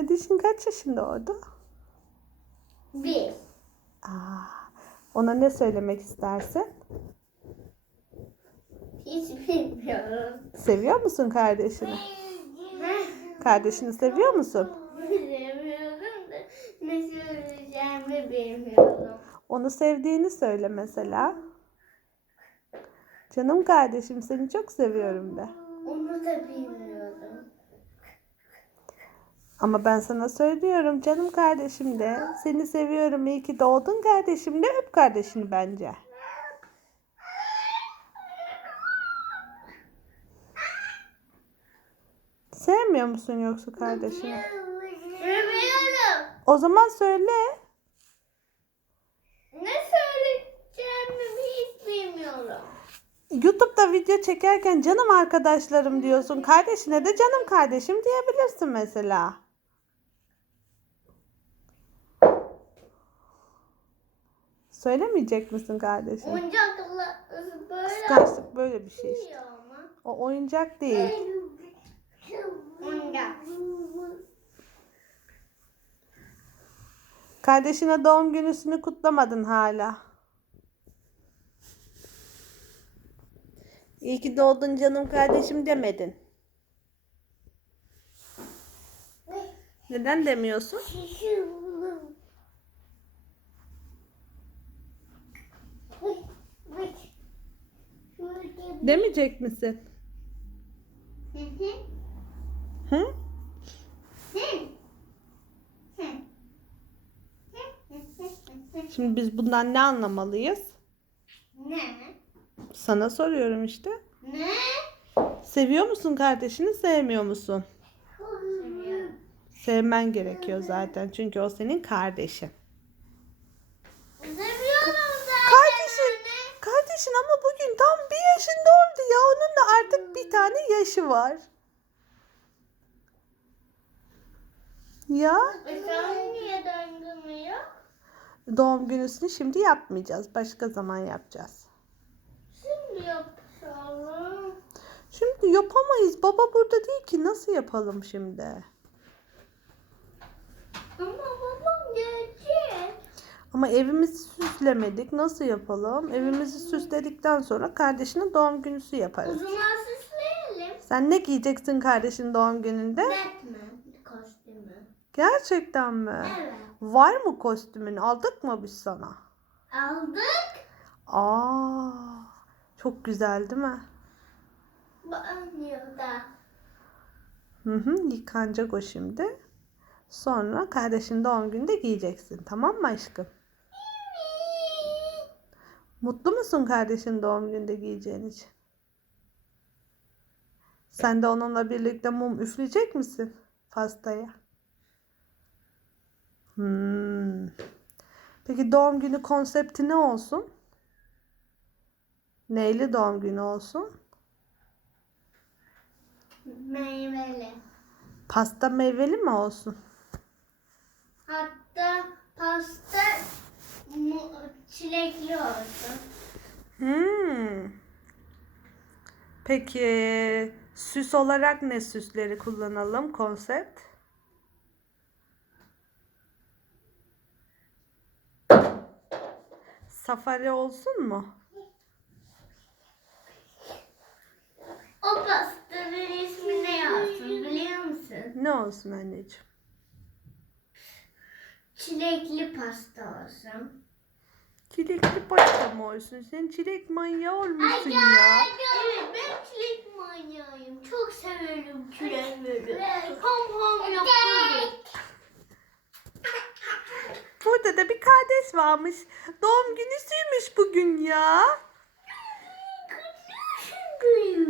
Kardeşin kaç yaşında oldu? Bir. Aa, ona ne söylemek istersin? Hiç bilmiyorum. Seviyor musun kardeşini? Kardeşini seviyor musun? Bilmiyorum da ne söyleyeceğimi bilmiyorum. Onu sevdiğini söyle mesela. Canım kardeşim seni çok seviyorum de. Onu da bilmiyorum. Ama ben sana söylüyorum canım kardeşim de. Seni seviyorum iyi ki doğdun kardeşim de. Öp kardeşini bence. Sevmiyor musun yoksa kardeşini? Bilmiyorum. O zaman söyle. Ne söyleyeceğimi hiç bilmiyorum. YouTube'da video çekerken canım arkadaşlarım diyorsun. Kardeşine de canım kardeşim diyebilirsin mesela. Söylemeyecek misin kardeşim? Oyuncakla böyle Kıskançlık böyle bir şey işte. O oyuncak değil. Oyuncak. Kardeşine doğum günüsünü kutlamadın hala. İyi ki doğdun canım kardeşim demedin. Neden demiyorsun? Demeyecek misin? Hı? Şimdi biz bundan ne anlamalıyız? Ne? Sana soruyorum işte. Ne? Seviyor musun kardeşini, sevmiyor musun? Seviyorum. Sevmen gerekiyor zaten çünkü o senin kardeşin. Seviyorum kardeşin ama bugün tam bir yaşında oldu ya. Onun da artık bir tane yaşı var. Ya E sen niye döndürmüyor? doğum günüsünü şimdi yapmayacağız. Başka zaman yapacağız. Şimdi yapalım. Şimdi yapamayız. Baba burada değil ki. Nasıl yapalım şimdi? Ama evimizi süslemedik. Nasıl yapalım? Evimizi süsledikten sonra kardeşinin doğum günüsü O yaparız. zaman süsleyelim. Sen ne giyeceksin kardeşin doğum gününde? Batman kostümü. Gerçekten mi? Evet. Var mı kostümün? Aldık mı biz sana? Aldık. Aa, çok güzel değil mi? Banyoda. Hı hı, yıkanacak o şimdi. Sonra kardeşin doğum gününde giyeceksin. Tamam mı aşkım? Mutlu musun kardeşin doğum gününde giyeceğin için? Sen de onunla birlikte mum üfleyecek misin pastaya? Hmm. Peki doğum günü konsepti ne olsun? Neyli doğum günü olsun? Meyveli. Pasta meyveli mi olsun? Hatta pasta mu- çilekli olsun. Hmm. Peki süs olarak ne süsleri kullanalım konsept? Safari olsun mu? O pastanın ismi ne yazsın biliyor musun? Ne olsun anneciğim? Çilekli pasta olsun. Çilekli pasta mı olsun? Sen çilek manyağı olmuşsun ya. Evet ben çilek manyağıyım. Çok Ham ham. Burada da bir kardeş varmış. Doğum günüsüymüş bugün ya.